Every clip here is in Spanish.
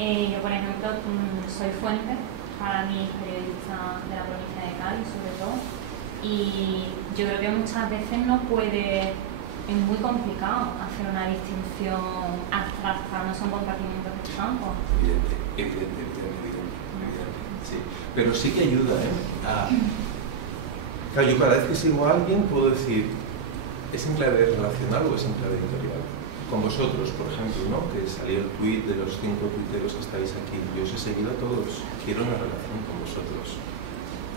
Yo, por ejemplo, soy fuente para mis periodistas de la provincia de Cádiz, sobre todo, y yo creo que muchas veces no puede, es muy complicado hacer una distinción abstracta, no son compartimentos de campo. Evidente, sí. Pero sí que ayuda, Claro, yo cada vez que sigo a alguien puedo decir, ¿es en clave relacional o es en clave editorial? Con vosotros, por ejemplo, ¿no? Que salió el tweet de los 5 tuiteros que estáis aquí. Yo os he seguido a todos, quiero una relación con vosotros.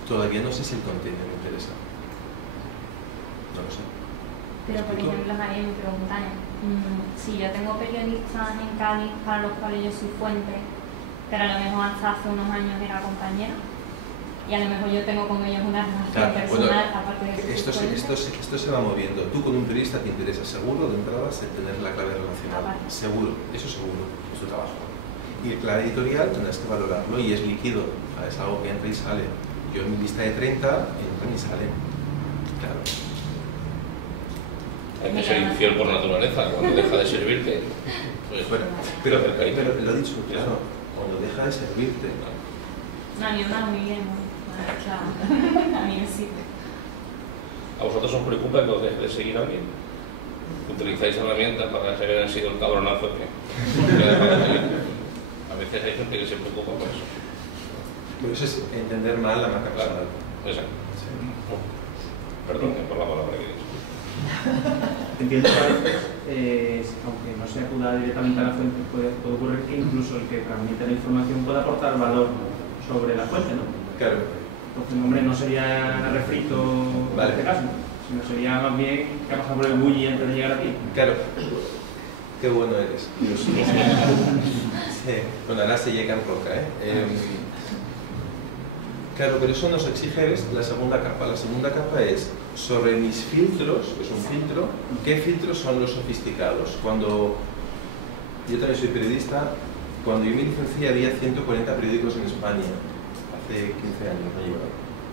Todavía no sé si el contenido me interesa. No lo sé. Pero, por ejemplo, Javier, me preguntan, si yo tengo periodistas en Cádiz para los cuales yo soy fuente, pero a lo mejor hasta hace unos años era compañera, y a lo mejor yo tengo con ellos una relación personal, aparte de esto se va moviendo. Tú con un periodista te interesa seguro de entrada tener la clave relacional. Seguro, eso seguro, es tu trabajo. Y el clave editorial tendrás que valorarlo y es líquido, es algo que entra y sale. Yo en mi lista de 30 entran y salen. Claro. Hay que ser infiel por naturaleza, cuando deja de servirte. Pues, pero lo he dicho, claro, cuando deja de servirte. No, ni una muy bien, ¿no? Claro. A mí me sirve. ¿A vosotros os preocupa que os deje de seguir a alguien? ¿Utilizáis herramientas para saber si ha sido el cabronazo que a veces hay gente que se preocupa por eso? Pero eso es entender mal la marca personal. Exacto. Sí. Perdón por la palabra que dices. Entiendo que a veces, aunque no se acuda directamente a la fuente, puede ocurrir que incluso el que transmite la información pueda aportar valor sobre la fuente, ¿no? Claro. Entonces, hombre, no sería refrito en este caso, sino sería más bien que ha pasado por el bully antes de llegar a ti. Claro. Qué bueno eres. Dios. Sí. Bueno, ahora se llega en roca, Claro, pero eso nos exige la segunda capa. La segunda capa es sobre mis filtros, que es un filtro, ¿qué filtros son los sofisticados? Cuando yo también soy periodista, cuando yo me licencié había 140 periódicos en España, hace 15 años, no llevo.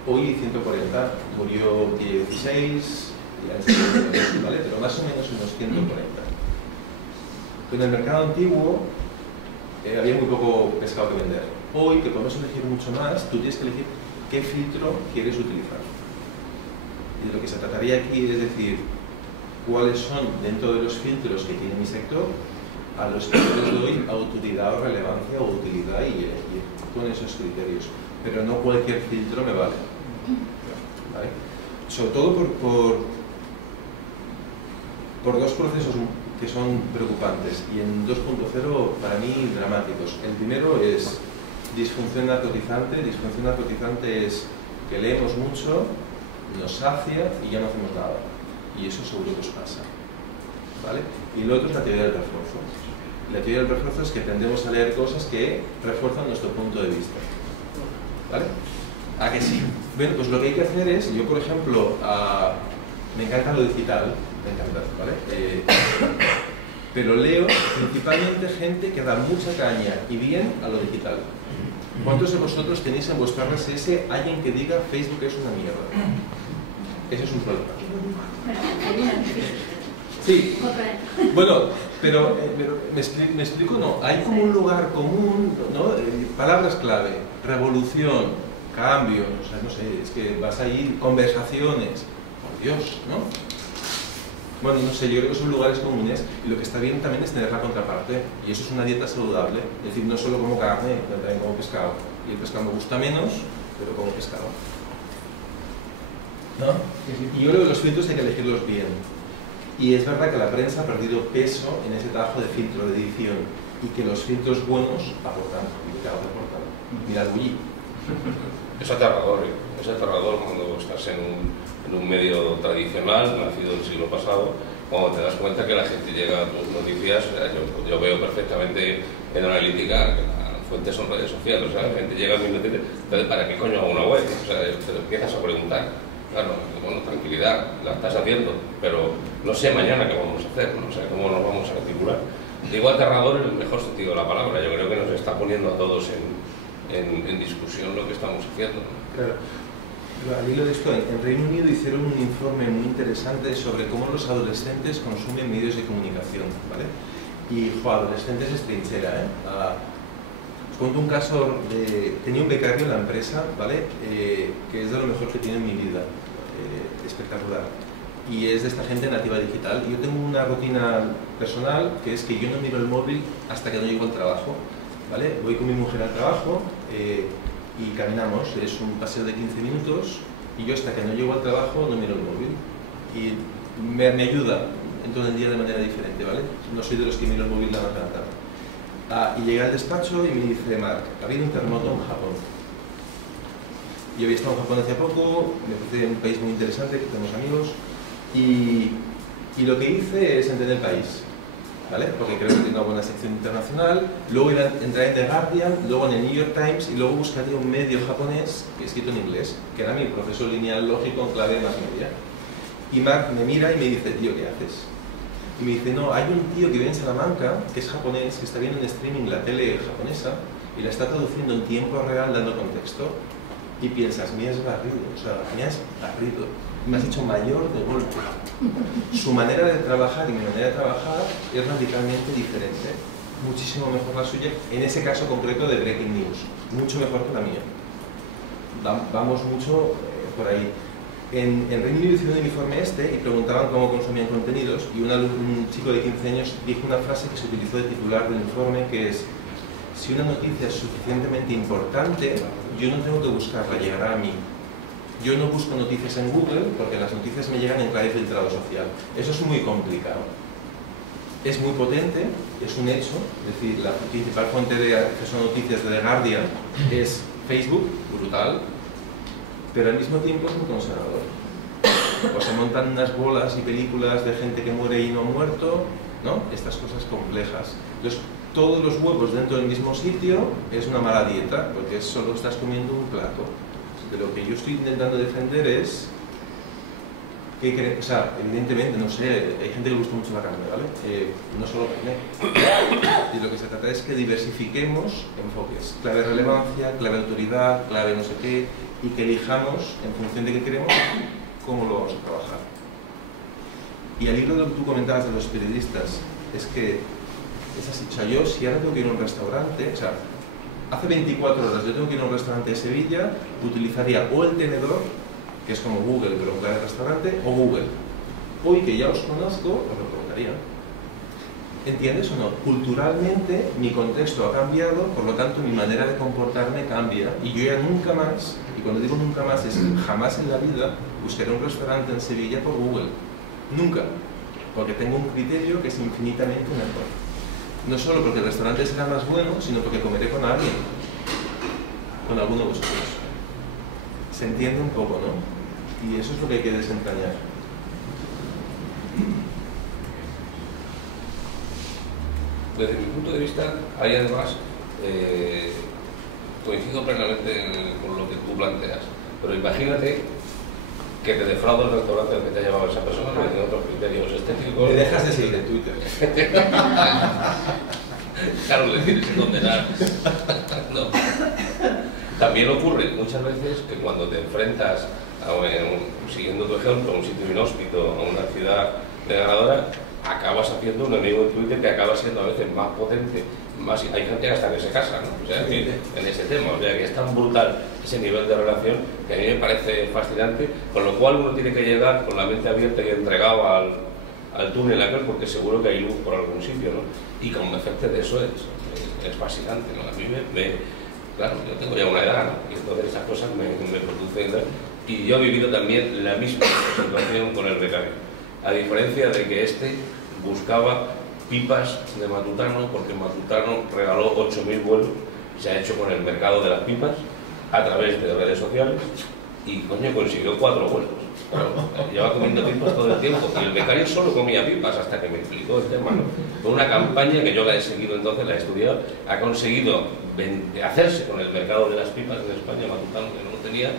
Hoy 140, murió 16, ¿vale? Pero más o menos unos 140. En el mercado antiguo había muy poco pescado que vender. Hoy, que podemos elegir mucho más, tú tienes que elegir qué filtro quieres utilizar. Y de lo que se trataría aquí es decir, cuáles son, dentro de los filtros que tiene mi sector, a los que yo les doy autoridad o relevancia o utilidad y con esos criterios. Pero no cualquier filtro me vale. ¿Vale? Sobre todo por dos procesos que son preocupantes y en 2.0 para mí dramáticos. El primero es disfunción narcotizante. Disfunción narcotizante es que leemos mucho, nos sacia y ya no hacemos nada. Y eso seguro que os pasa. ¿Vale? Y lo otro es la teoría del refuerzo. La teoría del refuerzo es que tendemos a leer cosas que refuerzan nuestro punto de vista. ¿Vale? ¿A que sí? Bueno, pues lo que hay que hacer es, yo por ejemplo, me encanta lo digital, me encanta, ¿vale? Pero leo principalmente gente que da mucha caña y bien a lo digital. ¿Cuántos de vosotros tenéis en vuestra RSS alguien que diga Facebook es una mierda? Ese es un problema. Sí, bueno, pero me explico, no, hay como un lugar común, ¿no? Palabras clave, revolución, cambio, o sea, no sé, es que vas a ir, conversaciones, por Dios, ¿no? Bueno, no sé, yo creo que son lugares comunes y lo que está bien también es tener la contraparte y eso es una dieta saludable, es decir, no solo como carne, también como pescado, y el pescado me gusta menos, pero como pescado. ¿No? Y yo creo que los filtros hay que elegirlos bien. Y es verdad que la prensa ha perdido peso en ese trabajo de filtro de edición y que los filtros buenos aportan, y claro, aportan. Mira el bully. Es aterrador cuando estás en un medio tradicional, nacido en el siglo pasado, cuando te das cuenta que la gente llega a tus noticias. Yo veo perfectamente en analítica que las fuentes son redes sociales, o sea, la gente llega a mis noticias, entonces, ¿para qué coño hago una web? O sea, te lo empiezas a preguntar. Claro, bueno, tranquilidad, la estás haciendo, pero no sé mañana qué vamos a hacer, no sé cómo nos vamos a articular. Digo aterrador en el mejor sentido de la palabra, yo creo que nos está poniendo a todos en discusión lo que estamos haciendo. Claro. Al hilo de esto, en Reino Unido hicieron un informe muy interesante sobre cómo los adolescentes consumen medios de comunicación, ¿vale? Y, adolescentes es trinchera, cuento un caso tenía un becario en la empresa, ¿vale? Que es de lo mejor que tiene en mi vida, espectacular. Y es de esta gente nativa digital. Yo tengo una rutina personal que es que yo no miro el móvil hasta que no llego al trabajo, ¿vale? Voy con mi mujer al trabajo y caminamos, es un paseo de 15 minutos y yo hasta que no llego al trabajo no miro el móvil. Y me ayuda en todo el día de manera diferente, ¿vale? No soy de los que miro el móvil la tarde. Y llegué al despacho y me dice: Marc, ha habido un terremoto en Japón. Yo había estado en Japón hace poco, me parece un país muy interesante, que tenemos amigos, y lo que hice es entender el país, ¿vale? Porque creo que tiene una buena sección internacional. Luego entré en The Guardian, luego en el New York Times y luego buscaría un medio japonés escrito en inglés, que era mi proceso lineal lógico en clave más media. Y Marc me mira y me dice: tío, ¿qué haces? Y me dice: no, hay un tío que vive en Salamanca, que es japonés, que está viendo en streaming la tele japonesa y la está traduciendo en tiempo real dando contexto. Y piensas: me has barrido, o sea, me has barrido, me has hecho mayor de golpe. Su manera de trabajar y mi manera de trabajar es radicalmente diferente, muchísimo mejor la suya, en ese caso concreto de Breaking News, mucho mejor que la mía. Vamos mucho por ahí. En Reino Unido hicieron un informe y preguntaban cómo consumían contenidos, y un chico de 15 años dijo una frase que se utilizó de titular del informe, que es: si una noticia es suficientemente importante, yo no tengo que buscarla, llegará a mí. Yo no busco noticias en Google porque las noticias me llegan en clave filtrado social. Eso es muy complicado. Es muy potente, es un hecho, es decir, la principal fuente de acceso a noticias de The Guardian es Facebook, brutal, pero al mismo tiempo es muy conservador. O se montan unas bolas y películas de gente que muere y no ha muerto, ¿no? Estas cosas complejas. Entonces, todos los huevos dentro del mismo sitio es una mala dieta, porque solo estás comiendo un plato. De lo que yo estoy intentando defender es que, o sea, evidentemente, no sé, hay gente que le gusta mucho la carne, ¿vale? No solo carne. Y lo que se trata es que diversifiquemos enfoques. Clave relevancia, clave autoridad, clave no sé qué, y que elijamos, en función de qué queremos, cómo lo vamos a trabajar. Y al hilo de lo que tú comentabas de los periodistas, es que es así. O sea, yo si ahora tengo que ir a un restaurante, o sea, hace 24 horas yo tengo que ir a un restaurante de Sevilla, utilizaría o el tenedor, que es como Google, pero en clave de restaurante, o Google. Hoy que ya os conozco, os lo preguntaría. ¿Entiendes o no? Culturalmente mi contexto ha cambiado, por lo tanto mi manera de comportarme cambia, y yo ya nunca más, y cuando digo nunca más es jamás en la vida, buscaré un restaurante en Sevilla por Google. Nunca. Porque tengo un criterio que es infinitamente mejor. No solo porque el restaurante será más bueno, sino porque comeré con alguien, con alguno de vosotros. Se entiende un poco, ¿no? Y eso es lo que hay que desentrañar. Desde mi punto de vista, hay además, coincido plenamente con lo que tú planteas, pero imagínate que te defrauda el restaurante al que te ha llevado esa persona, que tiene otros criterios estéticos. Me dejas de seguir en Twitter. Claro, le tienes que condenar. No. También ocurre muchas veces que cuando te enfrentas, siguiendo tu ejemplo, a un sitio inhóspito, a una ciudad ganadora, acabas haciendo un enemigo en Twitter que acaba siendo a veces más potente. Más, hay gente hasta que se casa, ¿no? O sea, en ese tema, o sea, que es tan brutal ese nivel de relación que a mí me parece fascinante, con lo cual uno tiene que llegar con la mente abierta y entregado al túnel aquel, porque seguro que hay luz por algún sitio, ¿no? Y como efecto de eso es fascinante, ¿no? A mí claro, yo tengo ya una edad, ¿no? Y entonces esas cosas me producen, ¿no? Y yo he vivido también la misma situación con el becario, a diferencia de que buscaba pipas de Matutano, porque Matutano regaló 8.000 vuelos, se ha hecho con el mercado de las pipas a través de redes sociales y coño, consiguió 4 vuelos. Claro, lleva comiendo pipas todo el tiempo y el becario solo comía pipas hasta que me explicó el tema, ¿no? Con una campaña que yo la he seguido entonces, la he estudiado, ha conseguido hacerse con el mercado de las pipas en España, Matutano, que no lo tenía,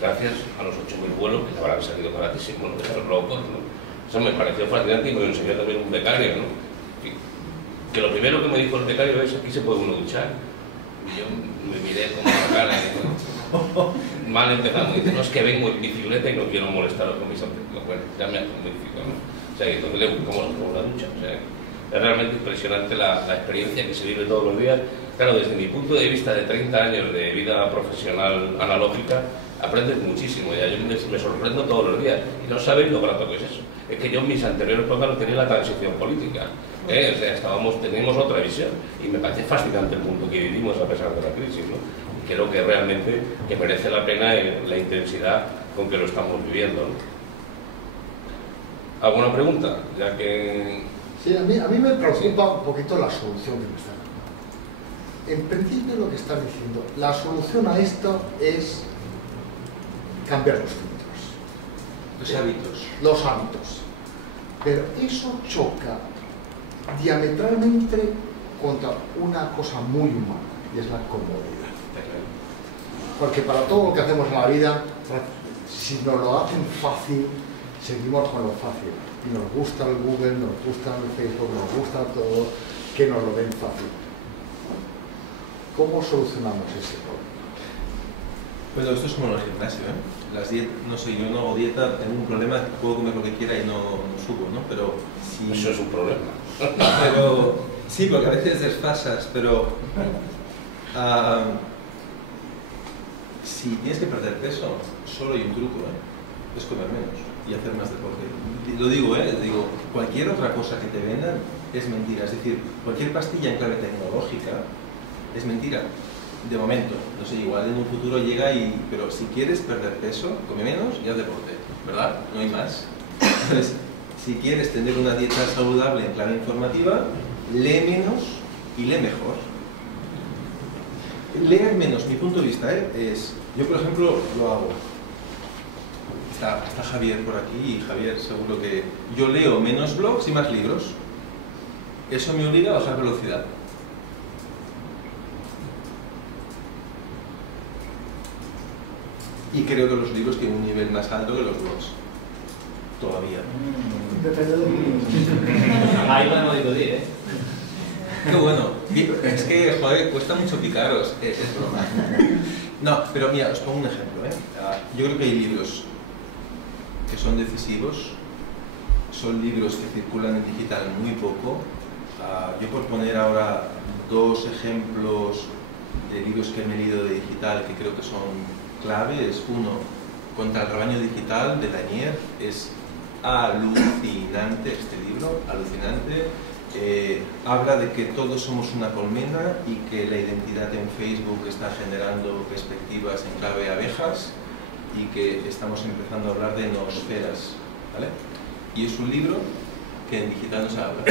gracias a los 8.000 vuelos que le habrán salido baratísimos, ¿no? De los locos, ¿no? Eso me pareció fascinante y me lo enseñó también un becario, ¿no? Que lo primero que me dijo el becario es: aquí se puede uno duchar. Y yo me miré como la cara y mal empezamos. Dice: no, es que vengo en bicicleta y no quiero molestaros con mis amigos. Bueno, ya me ha convencido, ¿no? O sea, entonces le buscamos como la ducha. O sea, es realmente impresionante la experiencia que se vive todos los días claro, desde mi punto de vista de 30 años de vida profesional analógica, aprendes muchísimo, ya yo me sorprendo todos los días y no sabéis lo barato que es eso. Es que yo en mis anteriores programas tenía la transición política, o sea, teníamos otra visión y me parece fascinante el mundo que vivimos a pesar de la crisis, ¿no? Creo que realmente que merece la pena la intensidad con que lo estamos viviendo, ¿no? ¿Alguna pregunta? Ya que... Sí, a mí me preocupa un poquito la solución que me están dando. En principio lo que están diciendo, la solución a esto es cambiar los filtros. Los hábitos. Pero eso choca diametralmente contra una cosa muy humana, y es la comodidad. Porque para todo lo que hacemos en la vida, si nos lo hacen fácil, seguimos con lo fácil. Y nos gusta el Google, nos gusta el Facebook, nos gusta todo, que nos lo den fácil. ¿Cómo solucionamos ese problema? Bueno, esto es como en el gimnasio, ¿eh? Las dietas, no sé, yo no hago dieta, tengo un problema, puedo comer lo que quiera y no subo, ¿no? Pero si... Eso es un problema. Pero, sí, porque a veces desfasas, pero... si tienes que perder peso, solo hay un truco, es comer menos y hacer más deporte. Lo digo, digo, cualquier otra cosa que te vendan es mentira. Es decir, cualquier pastilla en clave tecnológica es mentira. De momento, no sé, igual en un futuro llega pero si quieres perder peso, come menos y haz deporte, ¿verdad? No hay más. Entonces, si quieres tener una dieta saludable en clave informativa, lee menos y lee mejor. Leer menos, mi punto de vista, es... Yo, por ejemplo, lo hago. Está Javier por aquí y Javier seguro que... Yo leo menos blogs y más libros. Eso me obliga a bajar velocidad. Y creo que los libros tienen un nivel más alto que los blogs. Todavía. Depende de mí. Ahí van a discutir, ¿eh? Qué bueno. Es que, joder, cuesta mucho picaros. Es broma. No, pero mira, os pongo un ejemplo, Yo creo que hay libros que son decisivos. Son libros que circulan en digital muy poco. Yo por poner ahora dos ejemplos de libros que me he leído de digital que creo que son claves. Uno, Contra el rebaño digital, de Lanier. Es alucinante este libro, alucinante. Habla de que todos somos una colmena y que la identidad en Facebook está generando perspectivas en clave abejas y que estamos empezando a hablar de noosferas, ¿vale? Y es un libro que en digital no se habla.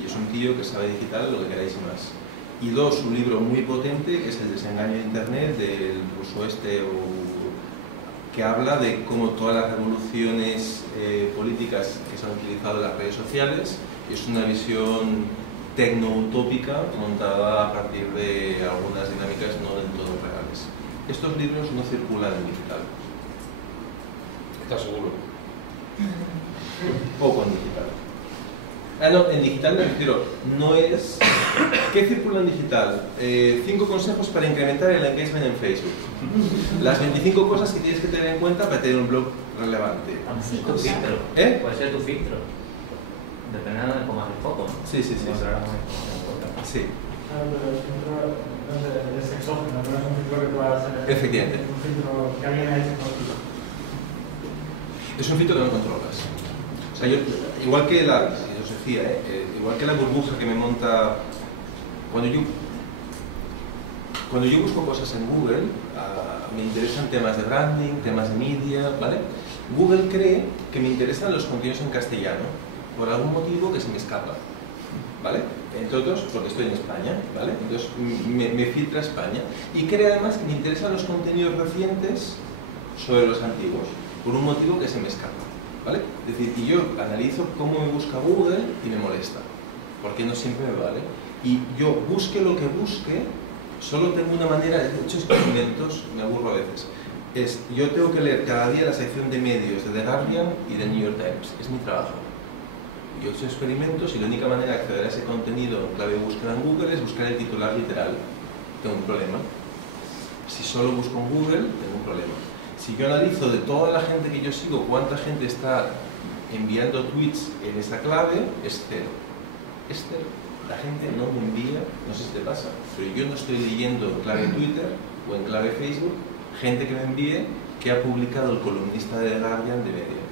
Y es un tío que sabe digital lo que queráis y más. Y dos, un libro muy potente que es El desengaño de Internet del ruso que habla de cómo todas las revoluciones políticas que se han utilizado en las redes sociales es una visión tecno-utópica montada a partir de algunas dinámicas no del todo reales. Estos libros no circulan en digital. ¿Estás seguro? Poco en digital. No, en digital me refiero, no es... ¿Qué circula en digital? 5 consejos para incrementar el engagement en Facebook. Las 25 cosas que tienes que tener en cuenta para tener un blog relevante. Sí, tu filtro. Puede ser tu filtro. Depende de cómo haces el foco, ¿no? Sí. Sí. Es exógeno, no es un filtro que pueda hacer. Efectivamente. Es un filtro que alguien ha hecho. Es un filtro que no controlas. O sea, yo, igual que la burbuja que me monta cuando yo busco cosas en Google, me interesan temas de branding, temas de media, ¿vale? Google cree que me interesan los contenidos en castellano por algún motivo que se me escapa, ¿vale? Entre otros porque estoy en España, ¿vale? Entonces me filtra España y cree además que me interesan los contenidos recientes sobre los antiguos por un motivo que se me escapa, ¿vale? Es decir, y yo analizo cómo me busca Google y me molesta, porque no siempre me vale. Y yo busque lo que busque, solo tengo una manera, he hecho experimentos, me aburro a veces. Yo tengo que leer cada día la sección de medios de The Guardian y de New York Times, es mi trabajo. Yo he hecho experimentos y la única manera de acceder a ese contenido en clave de búsqueda en Google es buscar el titular literal. Tengo un problema. Si solo busco en Google, tengo un problema. Si yo analizo de toda la gente que yo sigo, cuánta gente está enviando tweets en esa clave, es cero. Es cero. La gente no me envía, no sé si te pasa, pero yo no estoy leyendo en clave Twitter o en clave Facebook gente que me envíe que ha publicado el columnista de The Guardian de medio.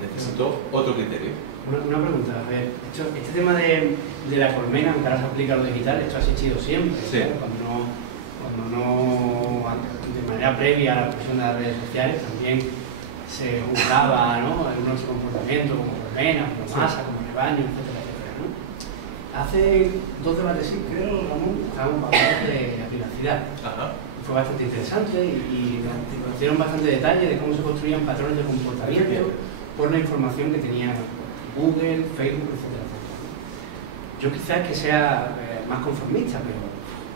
Necesito otro criterio. Una pregunta, a ver, este tema de la colmena, aunque ahora se aplica a lo digital, esto ha existido siempre, Sí. ¿sabes? Cuando no, de manera previa a la presión de las redes sociales, también se juzgaba, ¿no?, algunos comportamientos como colmena, como masa, como rebaño, etcétera, etcétera, ¿no? Hace 2 debates, sí, creo, Ramón, estábamos hablando de la privacidad. Ajá. Fue bastante interesante y nos conocieron bastante detalle de cómo se construían patrones de comportamiento por la información que tenía Google, Facebook, etcétera, etcétera. Yo quizás que sea más conformista, pero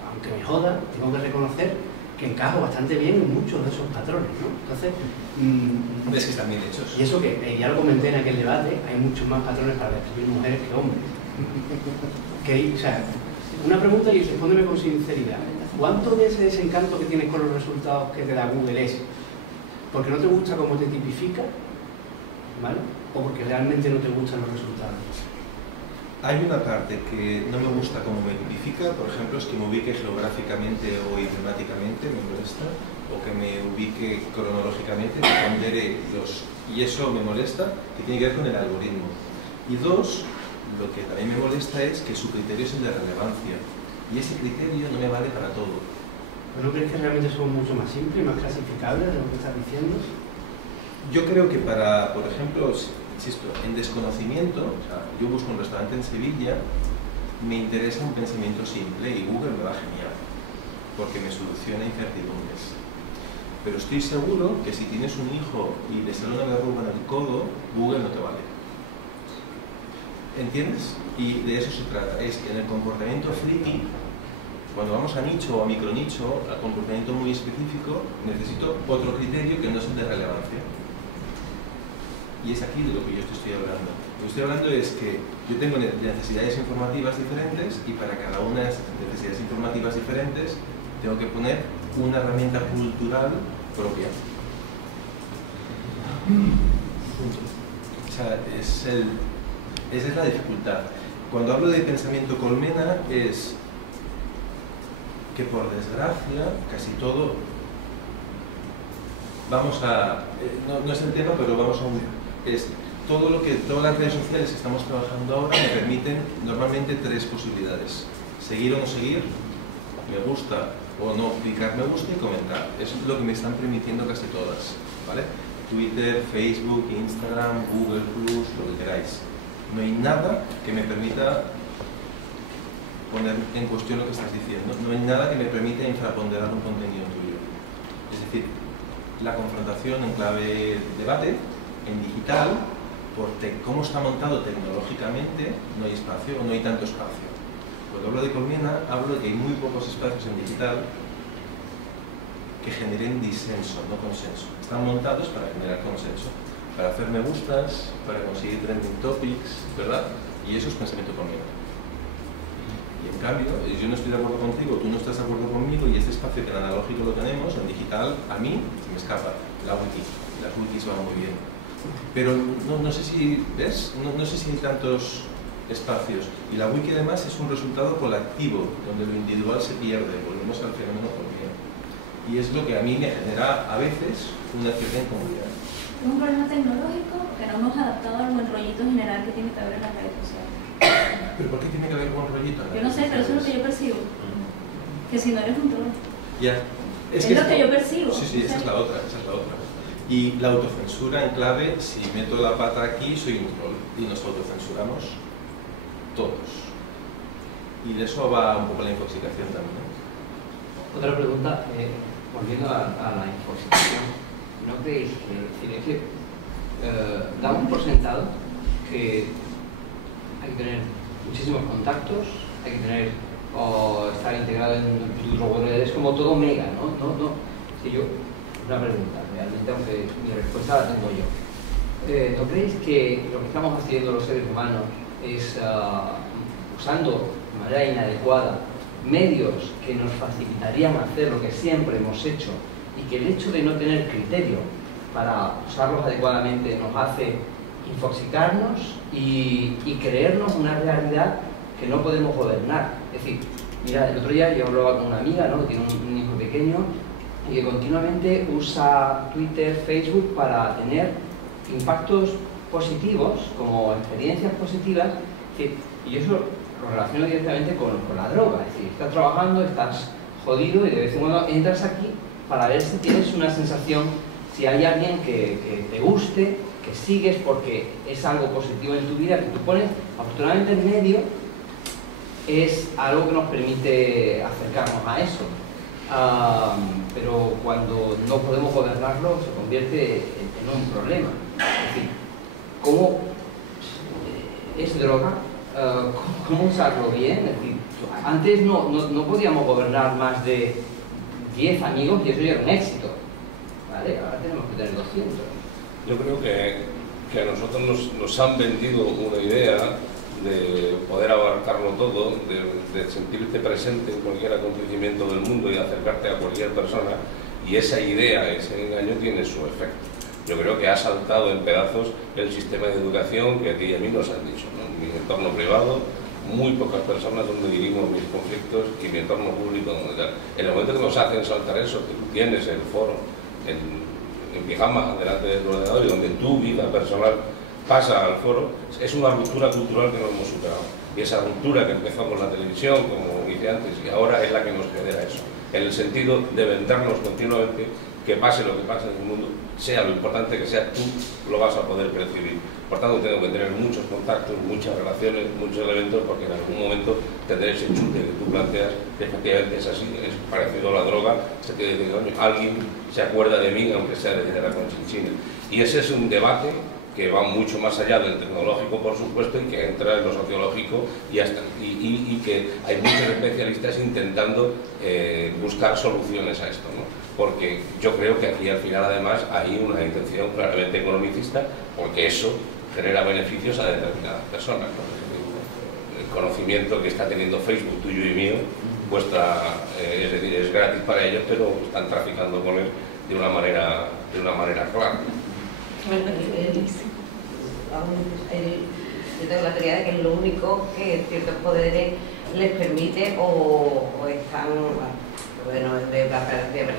aunque me joda, tengo que reconocer que encajo bastante bien en muchos de esos patrones, ¿no? Entonces, Es que están bien hechos. y eso que ya lo comenté en aquel debate, hay muchos más patrones para describir mujeres que hombres. O sea, una pregunta y respóndeme con sinceridad. ¿Cuánto de ese desencanto que tienes con los resultados que te da Google es porque no te gusta cómo te tipifica, ¿vale?, o porque realmente no te gustan los resultados? Hay una parte que no me gusta cómo me tipifica, por ejemplo, es que me ubique geográficamente o idiomáticamente, me molesta, o que me ubique cronológicamente, que pondere y eso me molesta, que tiene que ver con el algoritmo. Y 2, lo que también me molesta es que su criterio es el de relevancia, y ese criterio no me vale para todo. ¿No crees que realmente son mucho más simples y más clasificables de lo que estás diciendo? Yo creo que para, por ejemplo, insisto, en desconocimiento, o sea, yo busco un restaurante en Sevilla, me interesa un pensamiento simple y Google me va genial, porque me soluciona incertidumbres. Pero estoy seguro que si tienes un hijo y le sale una verruga en el codo, Google no te vale. ¿Entiendes? Y de eso se trata, es que en el comportamiento friki, cuando vamos a nicho o a micronicho, al comportamiento muy específico, necesito otro criterio que no es el de relevancia. Y es aquí de lo que yo te estoy hablando. Lo que estoy hablando es que yo tengo necesidades informativas diferentes y para cada una de esas necesidades informativas diferentes tengo que poner una herramienta cultural propia. O sea, esa es la dificultad. Cuando hablo de pensamiento colmena es que por desgracia casi todo vamos a no es el tema, pero vamos a es todo lo que todas las redes sociales que estamos trabajando ahora me permiten normalmente 3 posibilidades: seguir o no seguir, me gusta o no, clicar me gusta y comentar. Eso es lo que me están permitiendo casi todas, ¿vale? Twitter, Facebook, Instagram, Google Plus, lo que queráis. No hay nada que me permita poner en cuestión lo que estás diciendo. No hay nada que me permita infraponderar un contenido tuyo. Es decir, la confrontación en clave debate, en digital, por cómo está montado tecnológicamente, no hay espacio o no hay tanto espacio. Cuando hablo de colmena, hablo de que hay muy pocos espacios en digital que generen disenso, no consenso. Están montados para generar consenso, para hacer me gustas, para conseguir trending topics, ¿verdad? Y eso es pensamiento colmena. Y en cambio, yo no estoy de acuerdo contigo, tú no estás de acuerdo conmigo, y este espacio que en analógico lo tenemos, en digital, a mí se me escapa. La wiki, las wikis van muy bien. Pero no sé si, ¿ves? No sé si hay tantos espacios. Y la wiki además es un resultado colectivo, donde lo individual se pierde, volvemos al fenómeno colmena. Y es lo que a mí me genera a veces una cierta incomodidad. Es un problema tecnológico que no hemos adaptado al buen rollito general que tiene que haber en las redes sociales. ¿Pero por qué tiene que haber buen rollito? Yo no sé, pero eso es lo que yo percibo. Que si no eres un troll. Ya. Es lo que yo percibo. Sí, esa es la otra, Y la autocensura en clave, si meto la pata aquí, soy un troll. Y nos autocensuramos todos. Y de eso va un poco la infoxicación también. Otra pregunta, volviendo a la infoxicación, ¿no creéis que damos por sentado que hay que tener muchísimos contactos, hay que tener o estar integrado en tus redes, es como todo mega, ¿no? Si yo, una pregunta, realmente, aunque mi respuesta la tengo yo. ¿No creéis que lo que estamos haciendo los seres humanos es usando de manera inadecuada medios que nos facilitarían hacer lo que siempre hemos hecho, y que el hecho de no tener criterio para usarlos adecuadamente nos hace infoxicarnos y creernos una realidad que no podemos gobernar? Es decir, mira, el otro día yo hablaba con una amiga, ¿no?, que tiene un hijo pequeño y que continuamente usa Twitter, Facebook para tener impactos positivos, como experiencias positivas. Es decir, y yo eso lo relaciono directamente con la droga. Es decir, estás trabajando, estás jodido y de vez en cuando entras aquí para ver si tienes una sensación, si hay alguien que te guste, que sigues porque es algo positivo en tu vida, que tú pones. Afortunadamente en medio es algo que nos permite acercarnos a eso. Pero cuando no podemos gobernarlo se convierte en un problema. Es decir, ¿cómo es droga? ¿Cómo usarlo bien? Es decir, antes no podíamos gobernar más de 10 amigos y eso ya era un éxito. ¿Vale? Ahora tenemos que tener 200. Yo creo que a nosotros nos han vendido una idea de poder abarcarlo todo, de sentirte presente en cualquier acontecimiento del mundo y acercarte a cualquier persona, y esa idea, ese engaño tiene su efecto. Yo creo que ha saltado en pedazos el sistema de educación que a ti y a mí nos han dicho, ¿no? Mi entorno privado, muy pocas personas donde dirimo mis conflictos, y mi entorno público donde tal. En el momento que nos hacen saltar eso, que tú tienes el foro en pijama delante del ordenador y donde tu vida personal pasa al foro, es una ruptura cultural que no hemos superado. Y esa ruptura que empezó con la televisión, como dije antes, y ahora es la que nos genera eso. En el sentido de vendernos continuamente que pase lo que pase en el mundo, sea lo importante que sea, tú lo vas a poder percibir. Por tanto, tengo que tener muchos contactos, muchas relaciones, muchos elementos, porque en algún momento tendré ese chute que tú planteas, que efectivamente es así, es parecido a la droga, se tiene que decir, alguien se acuerda de mí, aunque sea de la conchinchina. Y ese es un debate que va mucho más allá del tecnológico, por supuesto, y que entra en lo sociológico, y que hay muchos especialistas intentando buscar soluciones a esto, ¿no? Porque yo creo que aquí al final además hay una intención claramente economicista, porque eso genera beneficios a determinadas personas, ¿no? El conocimiento que está teniendo Facebook, tuyo y mío, es decir, es gratis para ellos, pero están traficando con él de una manera clara. Bueno, yo tengo la teoría de que es lo único que ciertos poderes les permite o están, bueno, de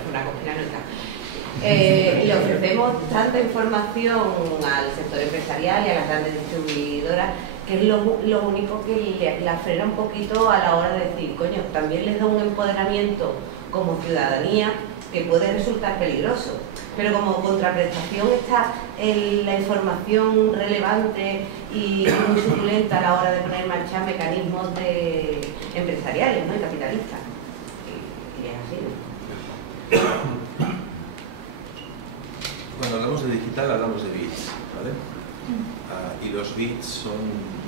una conspiranoica. Le ofrecemos tanta información al sector empresarial y a las grandes distribuidoras que es lo único que la frena un poquito a la hora de decir, coño, también les da un empoderamiento como ciudadanía que puede resultar peligroso. Pero como contraprestación está la información relevante y muy suculenta a la hora de poner en marcha mecanismos empresariales, ¿no?, y capitalistas. Y es así, ¿no? Cuando hablamos de digital hablamos de bits, ¿vale? Y los bits son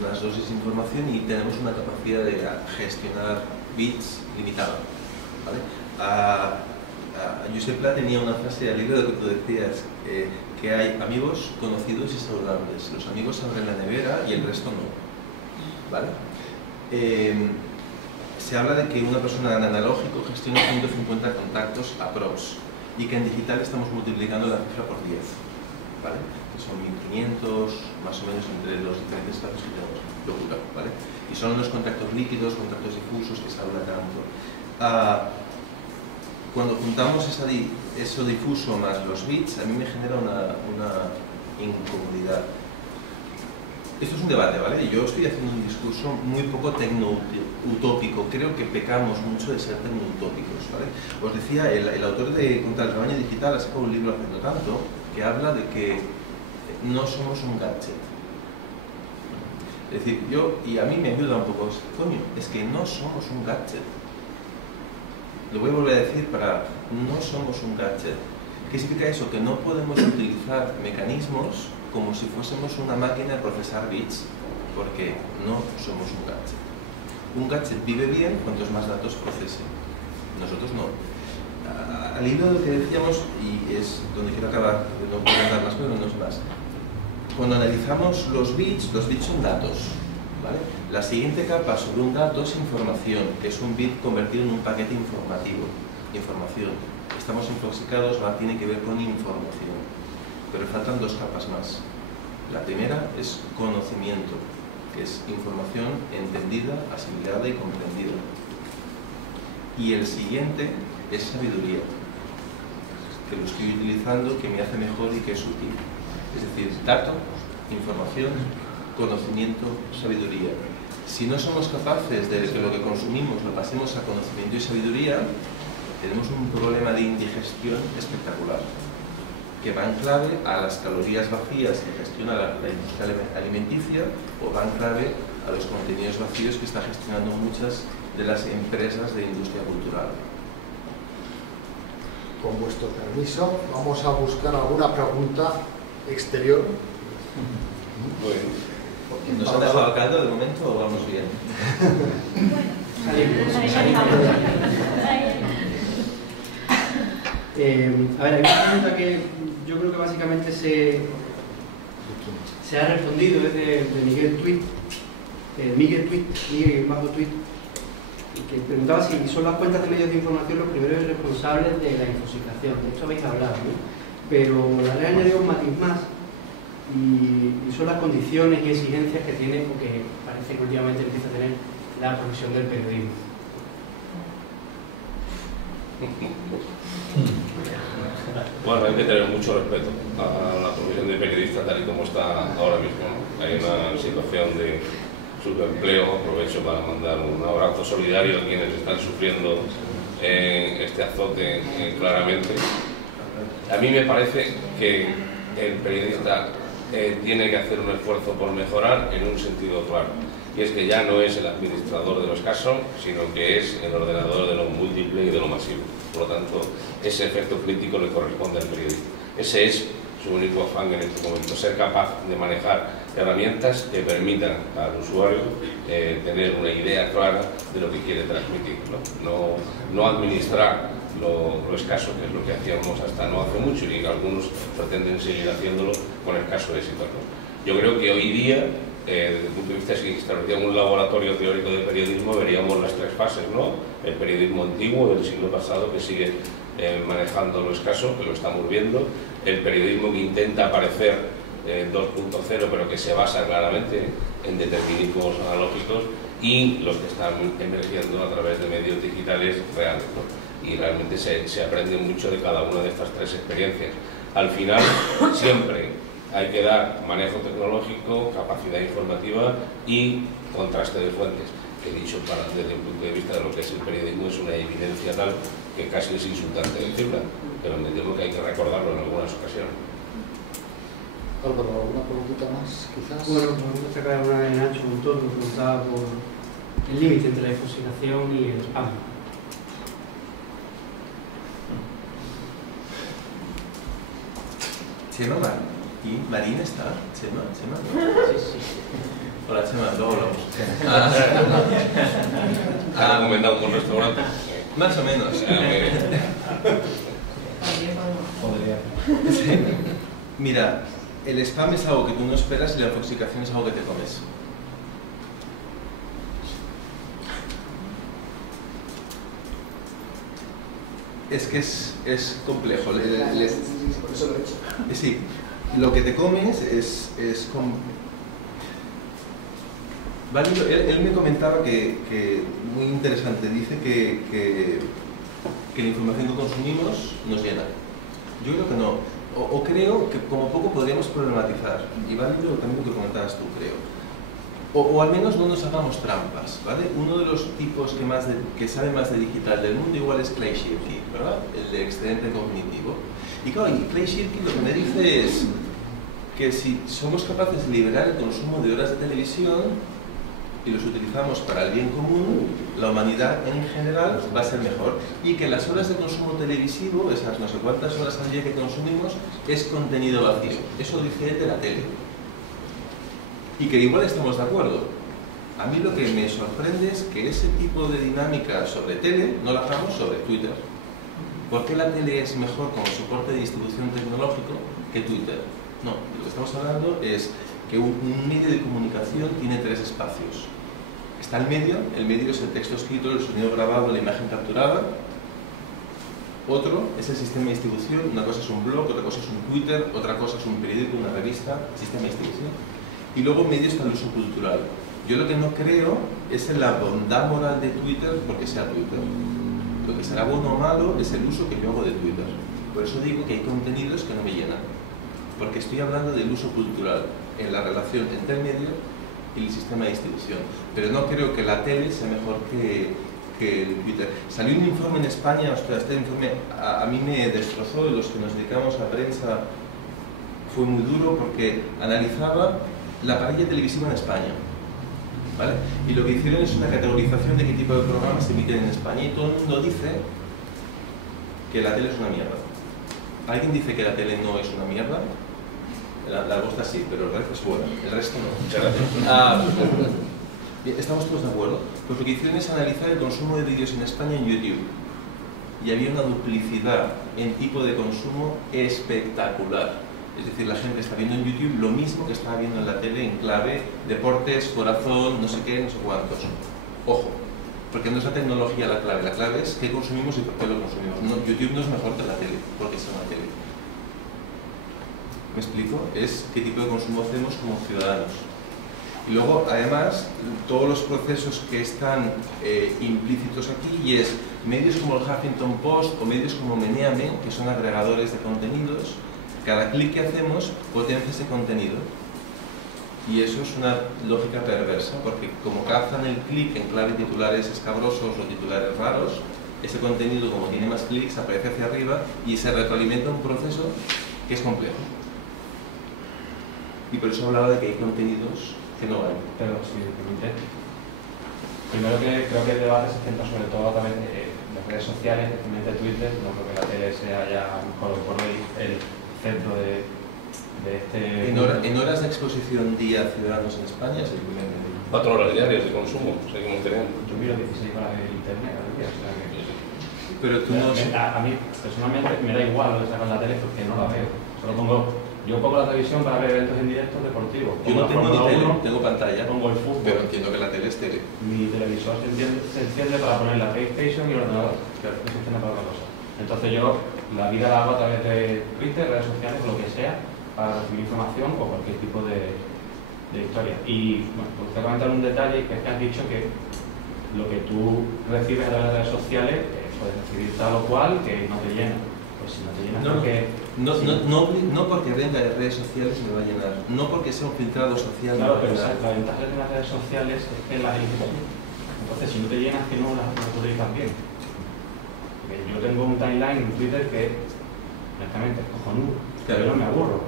unas dosis de información y tenemos una capacidad de gestionar bits limitada, ¿vale? Josep Pla tenía una frase al libro de lo que tú decías, que hay amigos conocidos y saludables. Los amigos abren la nevera y el resto no, ¿vale? Se habla de que una persona en analógico gestiona 150 contactos aprox y que en digital estamos multiplicando la cifra por 10, ¿vale? Son 1500 más o menos entre los diferentes casos que tenemos, locura, ¿vale? Y son los contactos líquidos, contactos difusos que se habla tanto. Cuando juntamos eso difuso más los bits, a mí me genera una incomodidad. Esto es un debate, ¿vale? Yo estoy haciendo un discurso muy poco tecno-utópico. Creo que pecamos mucho de ser tecno-utópicos, ¿vale? Os decía, el autor de Contra el rebaño digital ha sacado un libro hace no tanto que habla de que no somos un gadget. Es decir, y a mí me ayuda un poco, coño, es que no somos un gadget. Lo voy a volver a decir no somos un gadget. ¿Qué significa eso? Que no podemos utilizar mecanismos como si fuésemos una máquina de procesar bits, porque no somos un gadget. Un gadget vive bien cuantos más datos procese. Nosotros no. Al hilo de lo que decíamos, y es donde quiero acabar, no quiero dar más cosas, no es más. Cuando analizamos los bits son datos, ¿vale? La siguiente capa sobre un dato es información, que es un bit convertido en un paquete informativo. Información. Estamos intoxicados, tiene que ver con información. Pero faltan dos capas más. La primera es conocimiento. que es información entendida, asimilada y comprendida. Y el siguiente es sabiduría, que lo estoy utilizando, que me hace mejor y que es útil. Es decir, dato, información, conocimiento, sabiduría. Si no somos capaces de que lo que consumimos lo pasemos a conocimiento y sabiduría, tenemos un problema de indigestión espectacular, que va en clave a las calorías vacías que gestiona la industria alimenticia, o va en clave a los contenidos vacíos que están gestionando muchas de las empresas de industria cultural. Con vuestro permiso, vamos a buscar alguna pregunta exterior. ¿Nos han dejado al caldo de momento o vamos bien? A ver, hay una pregunta que yo creo que básicamente se ha respondido, es de Miguel Tweet, Miguel bajo Tweet, que preguntaba si son las cuentas de medios de información los primeros responsables de la infoxicación. De esto habéis hablado, ¿no? Pero le he añadido un matiz más, y son las condiciones y exigencias que tiene, porque parece que últimamente empieza a tener la profesión del periodismo. Bueno, hay que tener mucho respeto a la profesión de periodista tal y como está ahora mismo, ¿no? Hay una situación de subempleo. Aprovecho para mandar un abrazo solidario a quienes están sufriendo este azote claramente. A mí me parece que el periodista tiene que hacer un esfuerzo por mejorar en un sentido claro, y es que ya no es el administrador de los casos, sino que es el ordenador de lo múltiple y de lo masivo. Por lo tanto, ese efecto crítico le corresponde al periodista. Ese es su único afán en este momento, ser capaz de manejar herramientas que permitan al usuario tener una idea clara de lo que quiere transmitir, no administrar lo escaso, que es lo que hacíamos hasta no hace mucho, y algunos pretenden seguir haciéndolo con escaso éxito, ¿no? Yo creo que hoy día, desde el punto de vista, si estableciéramos un laboratorio teórico de periodismo, veríamos las tres fases, ¿no? El periodismo antiguo del siglo pasado, que sigue manejando lo escaso, que lo estamos viendo; el periodismo que intenta aparecer 2.0, pero que se basa claramente en determinismos analógicos; y los que están emergiendo a través de medios digitales reales, ¿no? Y realmente se aprende mucho de cada una de estas tres experiencias. Al final, siempre hay que dar manejo tecnológico, capacidad informativa y contraste de fuentes, que he dicho desde el punto de vista de lo que es el periodismo es una evidencia tal que casi es insultante decirla, pero me temo que hay que recordarlo en algunas ocasiones. Álvaro, ¿alguna preguntita más, quizás? Bueno, podemos sacar una de Nacho Montón, que preguntaba por el límite entre la infoxicación y el spam. Chema, ¿y Marín está? ¿Chema? ¿Chema? Sí. Hola, Chema, luego hablamos. ¿Ha recomendado un buen restaurante? Más o menos. Podría. Sí. Mira, el spam es algo que tú no esperas y la infoxicación es algo que te comes. Es que es complejo. Por eso lo he hecho. Sí, lo que te comes es válido. Él me comentaba que muy interesante, dice que la información que consumimos nos llena. Yo creo que no, o creo que como poco podríamos problematizar, y válido también lo que comentabas tú, creo. O al menos no nos hagamos trampas, ¿vale? Uno de los tipos que sabe más de digital del mundo igual es Clay Shirky, ¿verdad? El de excedente cognitivo. Y claro, Clay Shirky lo que me dice es que si somos capaces de liberar el consumo de horas de televisión y los utilizamos para el bien común, la humanidad en general va a ser mejor. Y que las horas de consumo televisivo, esas no sé cuántas horas al día que consumimos, es contenido vacío. Eso dice él de la tele. Y que igual estamos de acuerdo. A mí lo que me sorprende es que ese tipo de dinámica sobre tele no la hagamos sobre Twitter. ¿Por qué la tele es mejor como soporte de distribución tecnológico que Twitter? No, lo que estamos hablando es que un medio de comunicación tiene tres espacios. Está el medio es el texto escrito, el sonido grabado, la imagen capturada. Otro es el sistema de distribución, una cosa es un blog, otra cosa es un Twitter, otra cosa es un periódico, una revista, sistema de distribución. Y luego medio está el uso cultural. Yo lo que no creo es en la bondad moral de Twitter porque sea Twitter. Lo que será bueno o malo es el uso que yo hago de Twitter. Por eso digo que hay contenidos que no me llenan. Porque estoy hablando del uso cultural en la relación entre el medio y el sistema de distribución. Pero no creo que la tele sea mejor que el Twitter. Salió un informe en España, ostras, este informe a mí me destrozó, y los que nos dedicamos a prensa fue muy duro porque analizaba la parrilla televisiva en España. ¿Vale? Y lo que hicieron es una categorización de qué tipo de programas se emiten en España y todo el mundo dice que la tele es una mierda. ¿Alguien dice que la tele no es una mierda? La voz sí, pero el resto es buena, el resto no. Muchas gracias. Bien, ¿estamos todos de acuerdo? Pues lo que hicieron es analizar el consumo de vídeos en España en YouTube. Y había una duplicidad en tipo de consumo espectacular. Es decir, la gente está viendo en YouTube lo mismo que estaba viendo en la tele en clave deportes, corazón, no sé qué, no sé cuántos. Ojo, porque no es la tecnología la clave es qué consumimos y por qué lo consumimos. No, YouTube no es mejor que la tele, porque es una tele. ¿Me explico? Es qué tipo de consumo hacemos como ciudadanos. Y luego, además, todos los procesos que están implícitos aquí, y es medios como el Huffington Post o medios como Meneame, que son agregadores de contenidos. Cada clic que hacemos potencia ese contenido. Y eso es una lógica perversa, porque como cazan el clic en clave titulares escabrosos o titulares raros, ese contenido, como tiene más clics, aparece hacia arriba y se retroalimenta un proceso que es complejo. Y por eso hablaba de que hay contenidos que no van. Pero si me permite, primero que creo que el debate se centra sobre todo a través de las redes sociales, especialmente Twitter. No creo que la tele sea ya mejor por hoy el centro de este... En horas de exposición día ciudadanos en España es el primer medio. 4 horas diarias de consumo, seguimos teniendo. Yo miro 16 horas de internet al día, o sea que... Pero tú no... A mí, personalmente, me da igual lo de sacar la tele porque no la veo. Solo yo pongo la televisión para ver eventos en directo deportivos. Yo no tengo ni tele, tengo pantalla, pongo el fútbol. Pero entiendo que la tele es tele. Mi televisor se enciende para poner la PlayStation y el ordenador. Claro, no se enciende para otra cosa. Entonces yo la vida la hago a través de Twitter, redes sociales o lo que sea, para recibir información o cualquier tipo de historia. Y bueno, me gustaría comentar un detalle, que es que has dicho que lo que tú recibes a través de redes sociales puedes recibir tal o cual que no te llena. Pues si no te llena, no porque venga de redes sociales me va a llenar, no porque sea un filtrado social. Claro, pero la ventaja de las redes sociales es que las eliges. Entonces, si no te llenas, que no las utilizas bien. Porque yo tengo un timeline en Twitter que, honestamente, es cojonudo. Claro. Yo no me aburro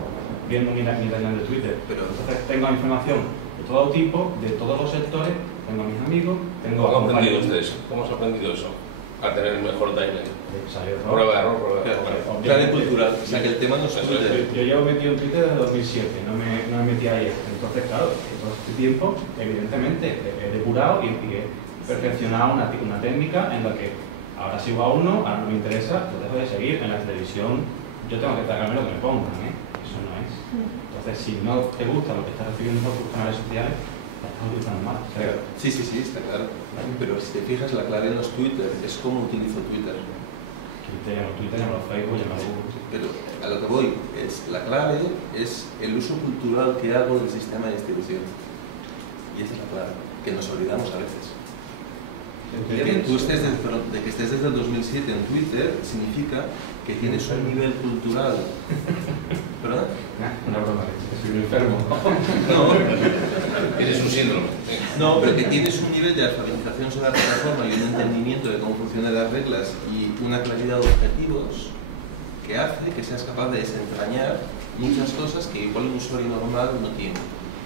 viendo mi timeline de Twitter. Pero entonces tengo información de todo tipo, de todos los sectores, tengo a mis amigos, tengo a ¿Cómo has aprendido usted eso? ¿Cómo has aprendido eso? A tener el mejor timeline. Prueba de error. Clave cultural. O sea, que el tema no es Twitter. Yo llevo metido en Twitter desde 2007, no me metí ayer. Entonces, claro, todo este tiempo, evidentemente, he depurado y he perfeccionado una técnica en la que ahora sigo a uno, ahora no me interesa, lo dejo de seguir. En la televisión yo tengo que tragarme lo que me pongan, eso no es. Entonces, si no te gusta lo que estás recibiendo por tus canales sociales, lo estás utilizando mal. Sí, está claro. Pero si te fijas, la clave no es Twitter, es cómo utilizo Twitter. Twitter, Facebook, pero a lo que voy es, la clave es el uso cultural que hago del sistema de distribución. Y esa es la clave, que nos olvidamos a veces. De que estés desde el 2007 en Twitter significa que tienes un nivel cultural. ¿Perdón? Una broma, que soy un enfermo. No. Tienes un síndrome. No, pero que tienes un nivel de alfabetización sobre la plataforma y un entendimiento de cómo funcionan las reglas y una claridad de objetivos que hace que seas capaz de desentrañar muchas cosas que igual un usuario normal no tiene.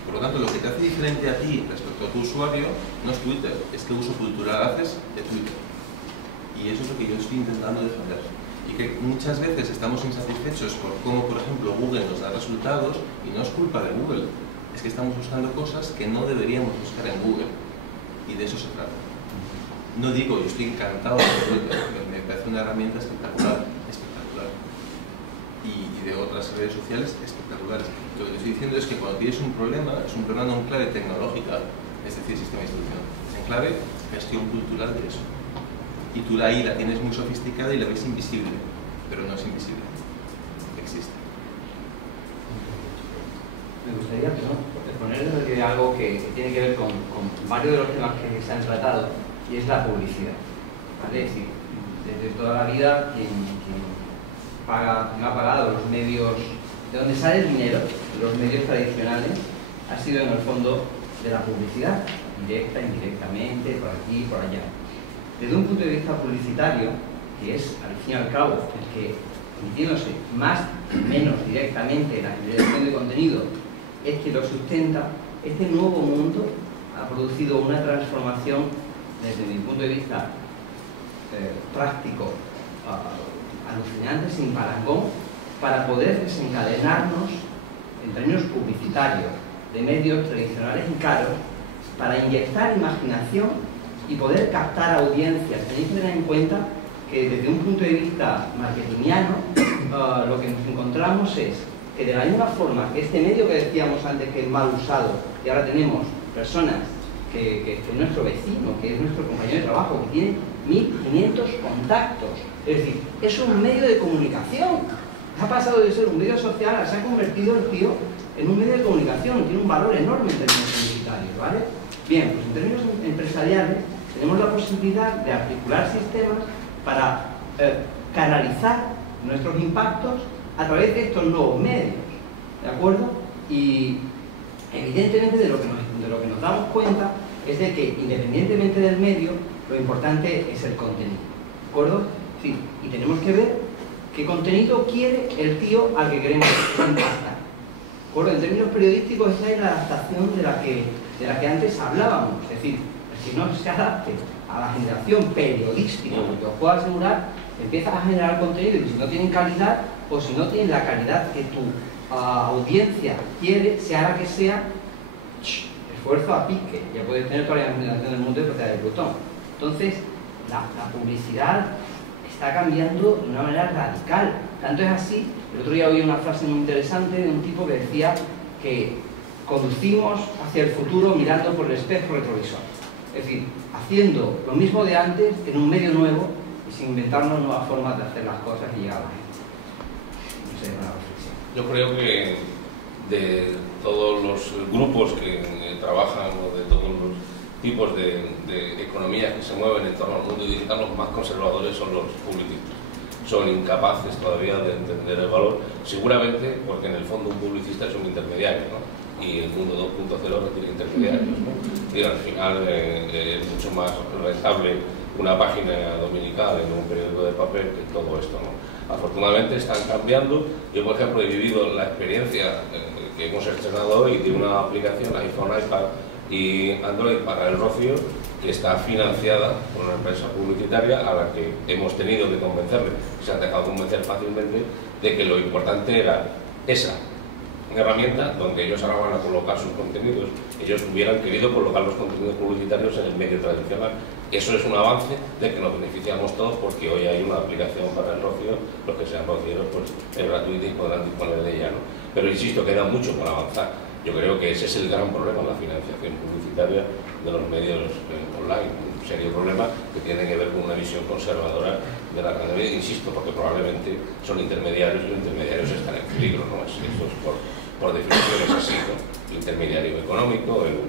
Por lo tanto, lo que te hace diferente a ti respecto a tu usuario no es Twitter, es qué uso cultural haces de Twitter. Y eso es lo que yo estoy intentando defender. Y que muchas veces estamos insatisfechos por cómo, por ejemplo, Google nos da resultados y no es culpa de Google. Es que estamos buscando cosas que no deberíamos buscar en Google. Y de eso se trata. No digo, yo estoy encantado de Twitter, me parece una herramienta espectacular. Y de otras redes sociales espectaculares. Lo que te estoy diciendo es que cuando tienes un problema, es un problema no en clave tecnológica, es decir, sistema de instrucción, es en clave gestión cultural de eso. Y tú ahí la tienes muy sofisticada y la ves invisible, pero no es invisible, existe. me gustaría poner algo que tiene que ver con varios de los temas que se han tratado, y es la publicidad. ¿Vale? Es decir, desde toda la vida quien ha pagado los medios, de donde sale el dinero, los medios tradicionales, ha sido en el fondo de la publicidad, directa, indirectamente, por aquí, por allá. Desde un punto de vista publicitario, que es al fin y al cabo el que, emitiéndose más o menos directamente la generación de contenido, es que lo sustenta, este nuevo mundo ha producido una transformación desde mi punto de vista práctico, alucinante, sin parangón, para poder desencadenarnos en términos publicitarios de medios tradicionales y caros, para inyectar imaginación y poder captar audiencias. Tenéis que tener en cuenta que desde un punto de vista marketingiano lo que nos encontramos es que de la misma forma que este medio que decíamos antes que es mal usado, y ahora tenemos personas que es nuestro vecino, que es nuestro compañero de trabajo, que tiene 1500 contactos, es decir, es un medio de comunicación. Ha pasado de ser un medio social a se ha convertido el tío en un medio de comunicación, tiene un valor enorme en términos publicitarios, ¿vale? Bien, pues en términos empresariales tenemos la posibilidad de articular sistemas para canalizar nuestros impactos a través de estos nuevos medios, ¿de acuerdo? Y evidentemente de lo que nos damos cuenta es de que independientemente del medio, lo importante es el contenido, ¿de acuerdo? Sí, y tenemos que ver qué contenido quiere el tío al que queremos impactar. ¿De acuerdo? En términos periodísticos, esa es la adaptación de la que antes hablábamos, es decir, si no se adapte a la generación periodística, porque os puedo asegurar, empiezas a generar contenido y si no tienen calidad, o si no tienen la calidad que tu audiencia quiere, sea la que sea, esfuerzo a pique. Ya puedes tener toda la imaginación del mundo de propiedad de Plutón. Entonces, la publicidad está cambiando de una manera radical. Tanto es así, el otro día oí una frase muy interesante de un tipo que decía que conducimos hacia el futuro mirando por el espejo retrovisor. Es decir, haciendo lo mismo de antes en un medio nuevo y sin inventarnos nuevas formas de hacer las cosas y llegar a la gente. No sé, una reflexión. Yo creo que de todos los grupos que trabajan o de todos los tipos de economías que se mueven en torno al mundo digital, los más conservadores son los publicistas. Son incapaces todavía de entender el valor, seguramente porque en el fondo un publicista es un intermediario, ¿no? Y el mundo 2.0 requiere intermediarios, ¿no? Y al final es mucho más rentable una página dominical en un periódico de papel que todo esto, ¿no? Afortunadamente están cambiando. Yo, por ejemplo, he vivido la experiencia que hemos estrenado hoy de una aplicación iPhone, iPad y Android para el Rocío, que está financiada por una empresa publicitaria a la que hemos tenido que convencerle, se han dejado convencer fácilmente de que lo importante era esa herramienta donde ellos ahora van a colocar sus contenidos. Ellos hubieran querido colocar los contenidos publicitarios en el medio tradicional. Eso es un avance de que nos beneficiamos todos, porque hoy hay una aplicación para el Rocío, los que sean rocieros pues es gratuita y podrán disponer de ella, ¿no? Pero insisto, queda mucho por avanzar. Yo creo que ese es el gran problema, la financiación publicitaria de los medios online, un serio problema que tiene que ver con una visión conservadora de la gran media, insisto, porque probablemente son intermediarios y los intermediarios están en peligro, ¿no? Eso es por definición es así, ¿no? El intermediario económico, el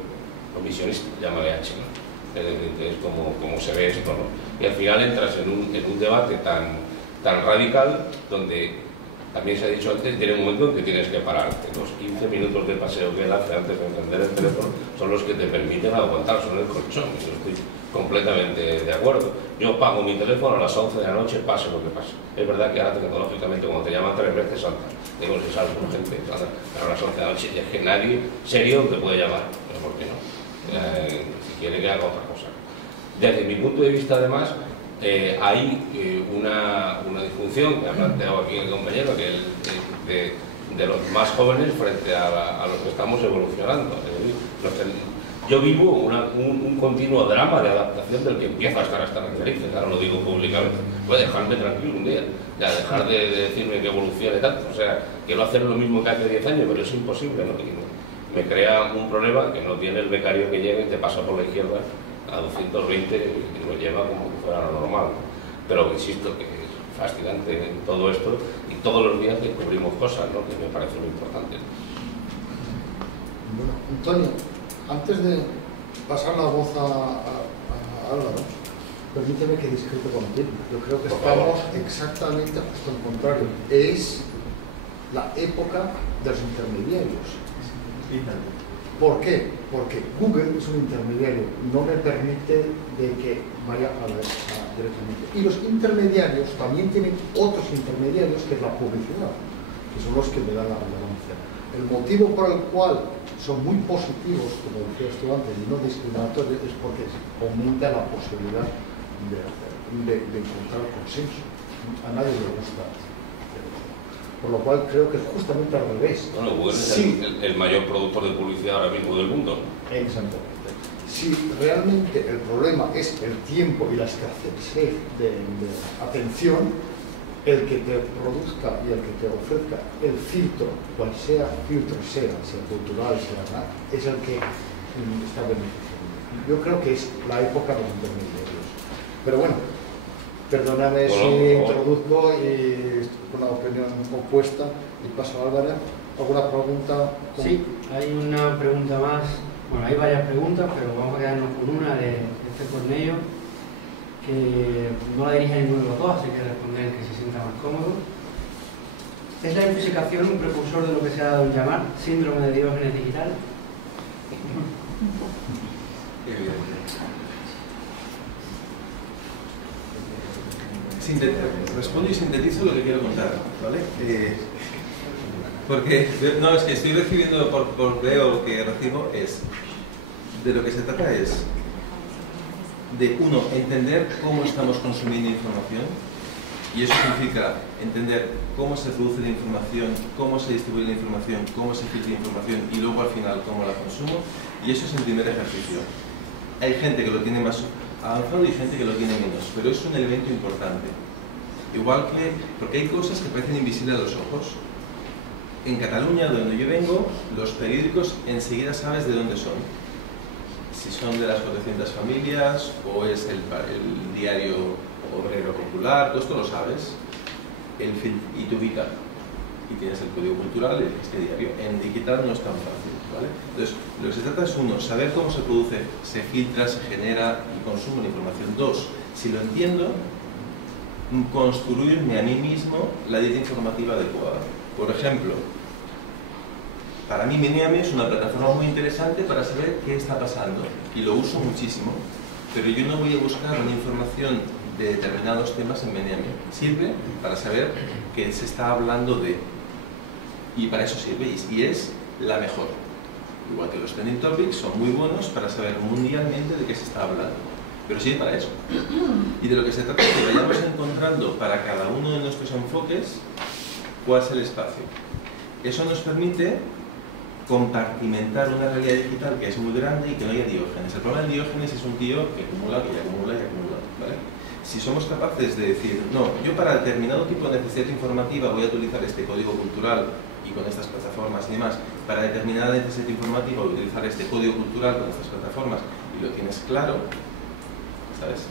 comisionista, llámale H, ¿no? Es decir, es como se ve esto, ¿no? Y al final entras en un debate tan radical donde también se ha dicho antes, tiene un momento en que tienes que pararte. Los 15 minutos de paseo que él hace antes de encender el teléfono son los que te permiten aguantar, son el colchón. Yo estoy completamente de acuerdo. Yo pago mi teléfono a las 11 de la noche, pase lo que pase. Es verdad que ahora tecnológicamente, cuando te llaman 3 veces, saltas. Digo, si sales con gente, pero a las 11 de la noche es que nadie serio te puede llamar. Pero ¿por qué no? Si quiere que haga otra cosa. Desde mi punto de vista, además, hay una disfunción que ha planteado aquí el compañero, que de los más jóvenes frente a los que estamos evolucionando. Es decir, yo vivo un continuo drama de adaptación del que empieza a estar hasta las narices, ahora lo digo públicamente. Puede dejarme tranquilo un día, ya dejar de decirme que evolucione tanto, o sea, quiero hacer lo mismo que hace 10 años, pero es imposible, ¿no? Me crea un problema que no tiene el becario que llega y te pasa por la izquierda a 220 y lo lleva como si fuera lo normal. Pero insisto que es fascinante todo esto y todos los días descubrimos cosas, ¿no? Que me parece lo importante. Bueno, Antonio, antes de pasar la voz a Álvaro, permíteme que discrepe contigo. Yo creo que estamos exactamente justo al contrario. Es la época de los intermediarios. ¿Por qué? Porque Google es un intermediario, no me permite de que vaya a directamente. Y los intermediarios también tienen otros intermediarios, que es la publicidad, que son los que le dan la relevancia. El motivo por el cual son muy positivos, como decías tú antes, y no discriminatorios, es porque aumenta la posibilidad de encontrar consenso. A nadie le gusta. Por lo cual creo que es justamente al revés. Bueno, Google es el mayor productor de publicidad ahora mismo del mundo. Exactamente. Si realmente el problema es el tiempo y la escasez de atención, el que te produzca y el que te ofrezca el filtro, cual sea filtro sea cultural, sea nada, es el que está beneficiando. Yo creo que es la época de los intermediarios. Pero bueno, perdóname si introduzco y con la opinión opuesta y paso a Álvaro. ¿Alguna pregunta? Sí, hay una pregunta más. Bueno, hay varias preguntas, pero vamos a quedarnos con una de este Cornello, que no la dirige a ninguno de los dos, así que responder el que se sienta más cómodo. ¿Es la intoxicación un precursor de lo que se ha dado en llamar síndrome de Diógenes digital? Respondo y sintetizo lo que quiero contar, ¿vale? Porque, no, es que estoy recibiendo, por correo que recibo, de lo que se trata es de, uno, entender cómo estamos consumiendo información, y eso significa entender cómo se produce la información, cómo se distribuye la información, cómo se filtra la información, y luego al final cómo la consumo, y eso es el primer ejercicio. Hay gente que lo tiene más avanzado y gente que lo tiene menos, pero es un elemento importante. Igual que, porque hay cosas que parecen invisibles a los ojos. En Cataluña, de donde yo vengo, los periódicos enseguida sabes de dónde son. Si son de las 400 familias o es el diario obrero popular, todo esto lo sabes. Y te ubica. Y tienes el código cultural de este diario. En digital no es tan fácil, ¿vale? Entonces, lo que se trata es, uno, saber cómo se produce, se filtra, se genera y consumo la información. Dos, si lo entiendo, construirme a mí mismo la dieta informativa adecuada. Por ejemplo, para mí Meneame es una plataforma muy interesante para saber qué está pasando y lo uso muchísimo, pero yo no voy a buscar una información de determinados temas en Meneame. Sirve para saber qué se está hablando de, y para eso sirve, y es la mejor. Igual que los trending topics son muy buenos para saber mundialmente de qué se está hablando, pero sirve para eso. Y de lo que se trata es que vayamos encontrando para cada uno de nuestros enfoques cuál es el espacio. Eso nos permite compartimentar una realidad digital que es muy grande y que no haya Diógenes. El problema del Diógenes es un tío que acumula, que acumula y acumula, ¿vale? Si somos capaces de decir, no, yo para determinado tipo de necesidad informativa voy a utilizar este código cultural y con estas plataformas y demás, para determinada necesidad informativa voy a utilizar este código cultural con estas plataformas, y lo tienes claro, ¿sabes?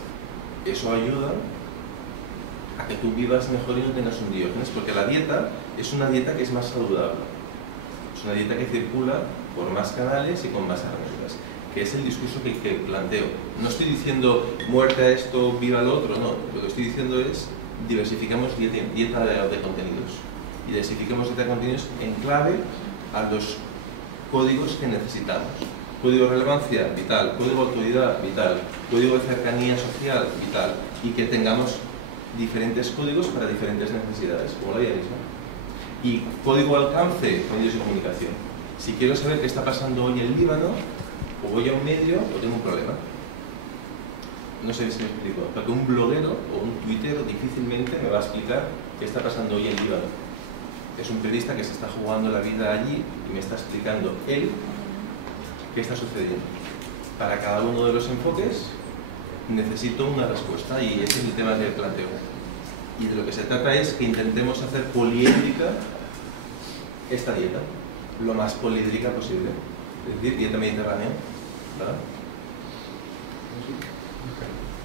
Eso ayuda a que tú vivas mejor y no tengas un Diógenes, porque la dieta es una dieta que es más saludable. Es una dieta que circula por más canales y con más herramientas, que es el discurso que planteo. No estoy diciendo muerte a esto, viva lo otro, no. Lo que estoy diciendo es diversificamos dieta de contenidos. Y diversificamos dieta de contenidos en clave a los códigos que necesitamos. Código de relevancia, vital. Código de autoridad, vital. Código de cercanía social, vital. Y que tengamos diferentes códigos para diferentes necesidades, como la misma. Y código de alcance, medios de comunicación. Si quiero saber qué está pasando hoy en Líbano, o voy a un medio o tengo un problema. No sé si me explico, porque un bloguero o un tuitero difícilmente me va a explicar qué está pasando hoy en Líbano. Es un periodista que se está jugando la vida allí y me está explicando él qué está sucediendo. Para cada uno de los enfoques necesito una respuesta y ese es el tema que planteo. Y de lo que se trata es que intentemos hacer poliédrica esta dieta, lo más poliédrica posible. Es decir, dieta mediterránea, ¿verdad?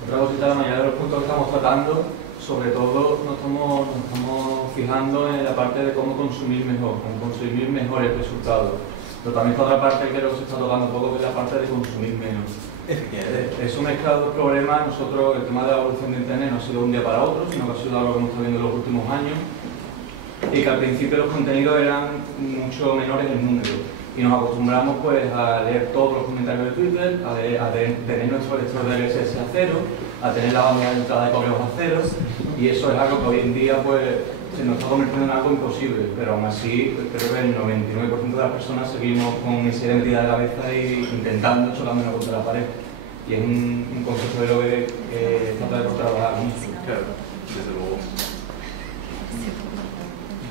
Otra cosita, la mayoría de los puntos que estamos tratando, sobre todo nos estamos fijando en la parte de cómo consumir mejor, cómo consumir mejores resultados. Pero también por otra parte creo que se está tocando un poco que es la parte de consumir menos. Es un mezclado de problemas. Nosotros, el tema de la evolución de Internet no ha sido de un día para otro, sino que ha sido algo que hemos estado viendo en los últimos años, y que al principio los contenidos eran mucho menores en número, y nos acostumbramos pues a leer todos los comentarios de Twitter, a tener nuestro lector de RSS a cero, a tener la banda de entrada de correos a cero, y eso es algo que hoy en día pues se nos está convirtiendo en algo imposible, pero aún así creo que el 99% de las personas seguimos con esa idea metida de la cabeza e intentando chocándonos contra la pared, y es un concepto de lo que falta de trabajar mucho. Claro, desde luego.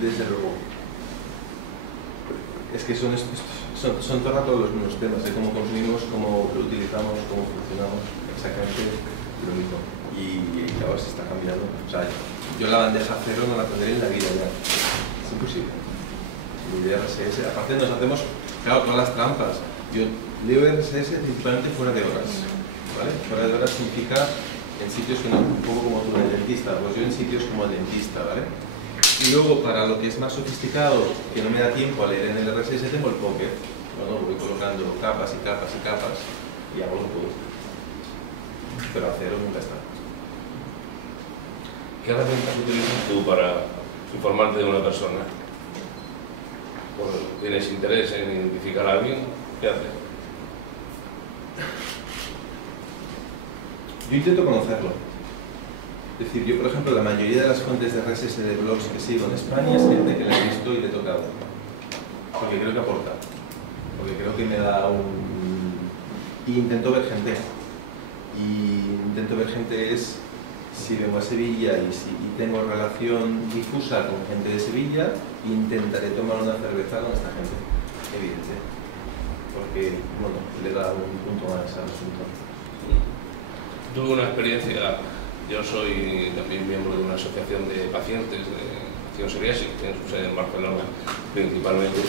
Desde luego. Es que son todo el rato los mismos temas, de cómo consumimos, cómo lo utilizamos, cómo funcionamos, exactamente lo mismo. Y claro, se está cambiando. O sea, yo la bandeja cero no la tendré en la vida ya. Es imposible. Ni de RSS. Aparte nos hacemos, claro, todas las trampas. Yo leo RSS principalmente fuera de horas. ¿Vale? Fuera de horas significa en sitios que no, un poco como tú en el dentista. Pues yo en sitios como el dentista, ¿vale? Y luego, para lo que es más sofisticado, que no me da tiempo a leer en el RSS, tengo el Pocket. Bueno, voy colocando capas y capas y capas y hago lo que puedo. Pero a cero nunca está. ¿Qué herramientas utilizas tú para informarte de una persona? ¿Tienes interés en identificar a alguien? ¿Qué haces? Yo intento conocerlo. Es decir, yo por ejemplo, la mayoría de las fuentes de RSS de blogs que sigo en España es gente que la he visto y le he tocado. Porque creo que aporta. Porque creo que me da un... Y intento ver gente. Y intento ver gente es... Si vengo a Sevilla y tengo relación difusa con gente de Sevilla, intentaré tomar una cerveza con esta gente. Evidente. Porque, bueno, le da un punto más al asunto. Tuve una experiencia. Yo soy también miembro de una asociación de pacientes de psoriasis, que tiene su sede en Barcelona principalmente,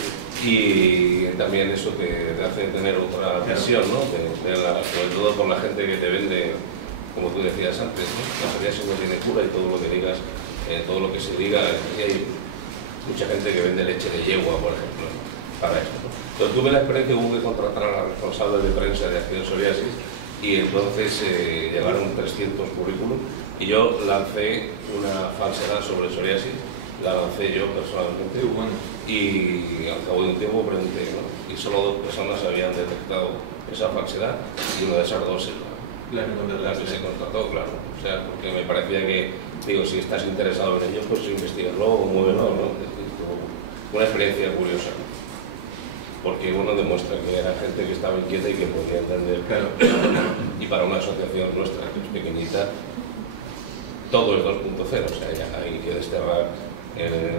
y también eso te hace tener otra visión, ¿no? Sobre todo con la gente que te vende, como tú decías antes, ¿no? La psoriasis no tiene cura y todo lo que digas, todo lo que se diga, y hay mucha gente que vende leche de yegua, por ejemplo, ¿no? Para esto, ¿no? Entonces tuve la experiencia que hubo que contratar a la responsable de prensa de Acción Psoriasis, y entonces llegaron 300 currículum y yo lancé una falsedad sobre psoriasis, la lancé yo personalmente, y al cabo de un tiempo pregunté, ¿no? Y solo 2 personas habían detectado esa falsedad y una de esas 2 es la que se contrató, claro. O sea, porque me parecía que, digo, si estás interesado en ello, pues investígalo o muévelo, ¿no? Una experiencia curiosa, ¿no? Porque uno demuestra que era gente que estaba inquieta y que podía entender. Claro. Y para una asociación nuestra, que es pequeñita, todo es 2.0, o sea, ya hay que desterrar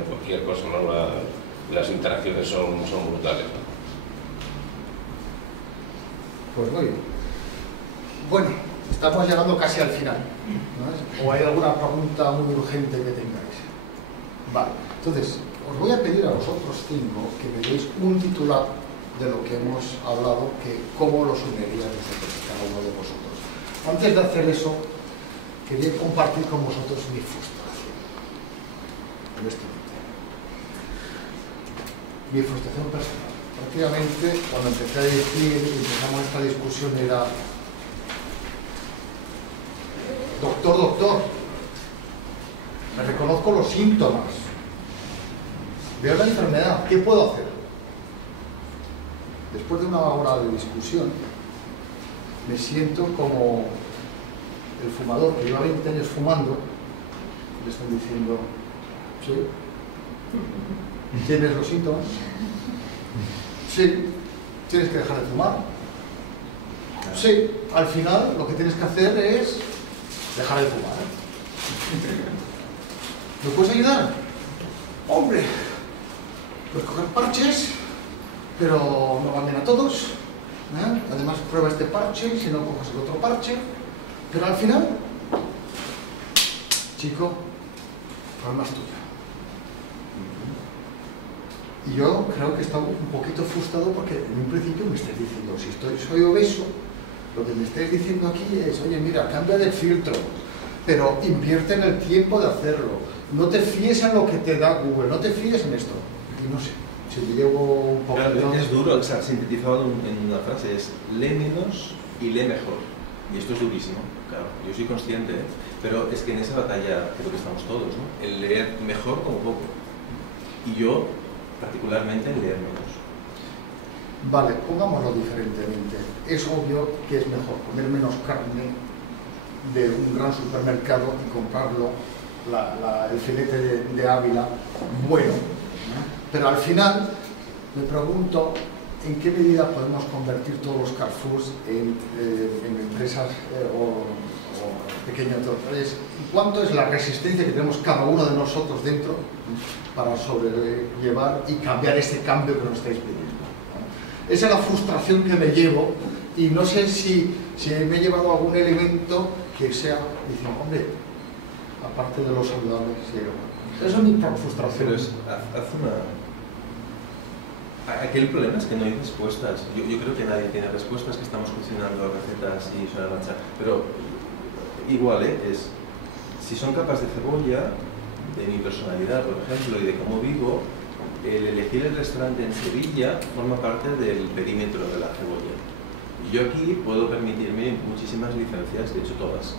cualquier cosa, ¿no? Las interacciones son brutales, ¿no? Pues muy bien. Bueno, estamos llegando casi al final, ¿no? ¿O hay alguna pregunta muy urgente que tengáis? Vale, entonces, os voy a pedir a vosotros 5 que me deis un titular de lo que hemos hablado, que cómo lo sumiría cada uno de vosotros. Antes de hacer eso, quería compartir con vosotros mi frustración en este momento. Mi frustración personal. Prácticamente, cuando empecé a decir, empezamos esta discusión, era doctor, me reconozco los síntomas, veo la enfermedad, ¿qué puedo hacer? Después de una hora de discusión, me siento como el fumador que lleva 20 años fumando, le están diciendo, ¿sí? ¿Tienes los síntomas? Sí. ¿Tienes que dejar de fumar? Sí. Al final, lo que tienes que hacer es dejar de fumar. ¿Me puedes ayudar? Hombre, pues coger parches, pero no van bien a todos, ¿eh? Además prueba este parche y si no coges el otro parche, pero al final, chico, problema es tuyo. Y yo creo que he estado un poquito frustrado porque en un principio me estáis diciendo, si soy obeso, lo que me estáis diciendo aquí es, oye mira, cambia de filtro, pero invierte en el tiempo de hacerlo, no te fíes en lo que te da Google, no te fíes en esto. Y no sé, Si me llevo un poquito... Claro, es duro, o sea, sintetizado en una frase, es lee menos y lee mejor. Y esto es durísimo, claro, yo soy consciente, ¿eh? Pero es que en esa batalla creo que estamos todos, ¿no? El leer mejor como poco. Y yo, particularmente, el leer menos. Vale, pongámoslo diferentemente. Es obvio que es mejor comer menos carne de un gran supermercado y comprarlo, el filete de Ávila, bueno. Pero al final me pregunto en qué medida podemos convertir todos los Carrefours en empresas o pequeños enterprises. ¿Cuánto es la resistencia que tenemos cada uno de nosotros dentro para sobrellevar y cambiar este cambio que nos estáis pidiendo? Esa es la frustración que me llevo y no sé si me he llevado algún elemento que sea, dicen, hombre, aparte de los saludables, sí, esa es mi frustración. Pero aquí el problema es que no hay respuestas. Yo creo que nadie tiene respuestas, que estamos cocinando recetas y sobre la marcha. Pero igual, si son capas de cebolla, de mi personalidad, por ejemplo, y de cómo vivo, el elegir el restaurante en Sevilla forma parte del perímetro de la cebolla. Y yo aquí puedo permitirme muchísimas licencias, de hecho todas.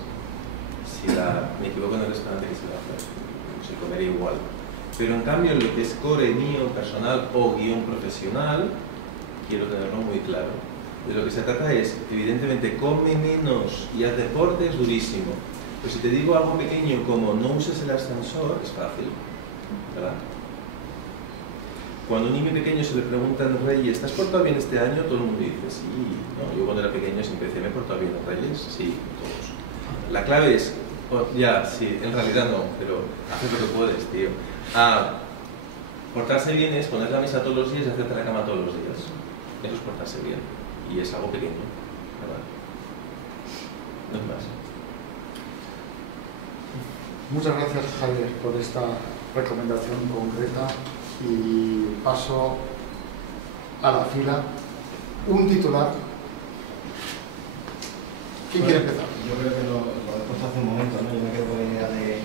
Si me equivoco en el restaurante, que se va a hacer, se comería igual. Pero en cambio, lo que es core mío personal o guión profesional, quiero tenerlo muy claro. De lo que se trata es, evidentemente, come menos y haz deporte, es durísimo. Pero si te digo algo pequeño como no uses el ascensor, es fácil, ¿verdad? Cuando a un niño pequeño se le pregunta en Reyes, ¿te has portado bien este año? Todo el mundo dice, sí. No, yo cuando era pequeño siempre decía, ¿me he portado bien en Reyes? Sí, todos. La clave es, sí, en realidad no, pero haces lo que puedes, tío. Portarse bien es poner la mesa todos los días y hacerte la cama todos los días. Eso es portarse bien. Y es algo pequeño, ¿verdad? No es más. Muchas gracias, Javier, por esta recomendación concreta. Y paso a la fila. Un titular. ¿Quién quiere empezar? Yo creo que lo he puesto hace un momento, ¿no? Yo me quedo con la idea de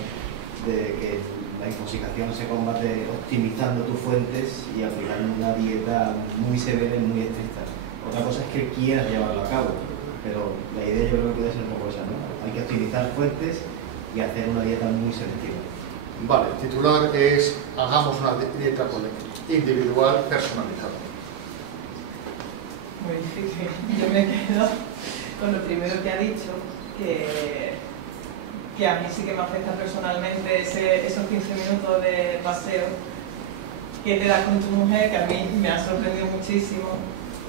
que la infoxicación se combate optimizando tus fuentes y aplicando una dieta muy severa y muy estricta. Otra cosa es que quieras llevarlo a cabo, pero la idea yo creo que puede ser un poco esa, ¿no? Hay que optimizar fuentes y hacer una dieta muy selectiva. Vale, el titular es hagamos una dieta individual personalizada. Muy difícil. Yo me quedo con lo primero que ha dicho, que a mí sí que me afecta personalmente esos 15 minutos de paseo que te das con tu mujer, que a mí me ha sorprendido muchísimo.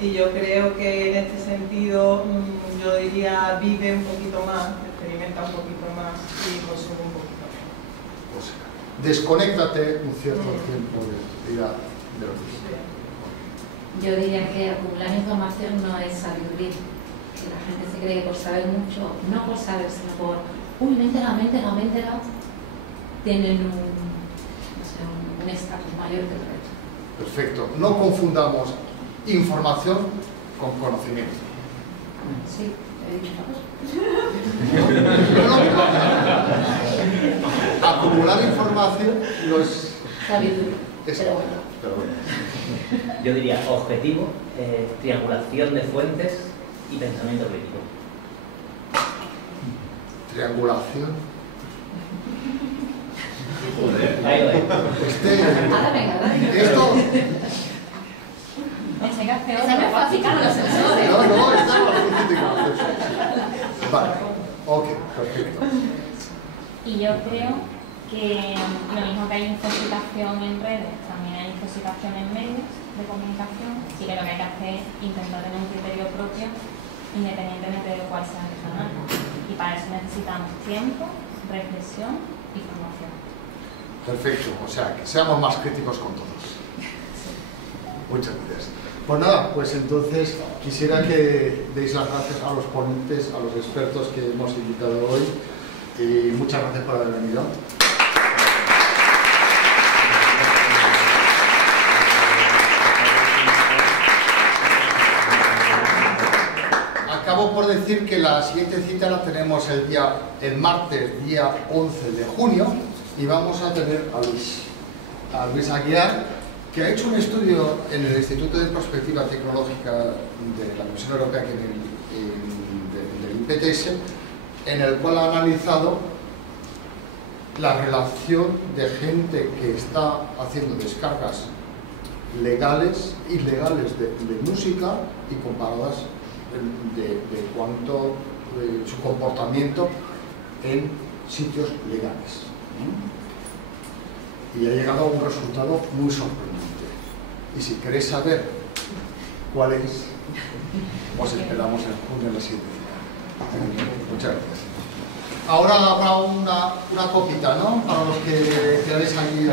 Y yo creo que en este sentido, yo diría, vive un poquito más, experimenta un poquito más y consume un poquito menos. O sea, desconéctate un cierto tiempo de vida de lo que sea. Yo diría que acumular información no es sabiduría. Que la gente se cree que por saber mucho, no por saber, sino por, uy, me he enterado, tienen un estatus mayor que el resto. Perfecto. No confundamos información con conocimiento. Sí, he dicho una cosa. Acumular información no es... Sabiduría. Pero bueno. Yo diría objetivo, triangulación de fuentes y pensamiento crítico. Triangulación. Joder. Ahí lo dejo. Ahora venga, esto... Esa no es fácil como los sensores. No, esta es la física. Vale, ok, perfecto. Y yo creo que lo mismo que hay infoxicación en redes, también hay infoxicación en medios de comunicación, y que lo que hay que hacer es intentar tener un criterio propio independientemente de cuál sea el canal. Y para eso necesitamos tiempo, reflexión y formación. Perfecto, o sea, que seamos más críticos con todos. Muchas gracias. Pues nada, pues entonces quisiera que deis las gracias a los ponentes, a los expertos que hemos invitado hoy, y muchas gracias por haber venido. Acabo por decir que la siguiente cita la tenemos el martes, día 11 de junio, y vamos a tener a Luis Aguilar, que ha hecho un estudio en el Instituto de Prospectiva Tecnológica de la Comisión Europea, que del IPTS, en el cual ha analizado la relación de gente que está haciendo descargas legales, ilegales de música y comparadas de cuánto su comportamiento en sitios legales. Y ha llegado a un resultado muy sorprendente. Y si queréis saber cuál es, os esperamos en junio en la siguiente cita. Muchas gracias. Ahora habrá una copita, ¿no? Para los que queráis aquí.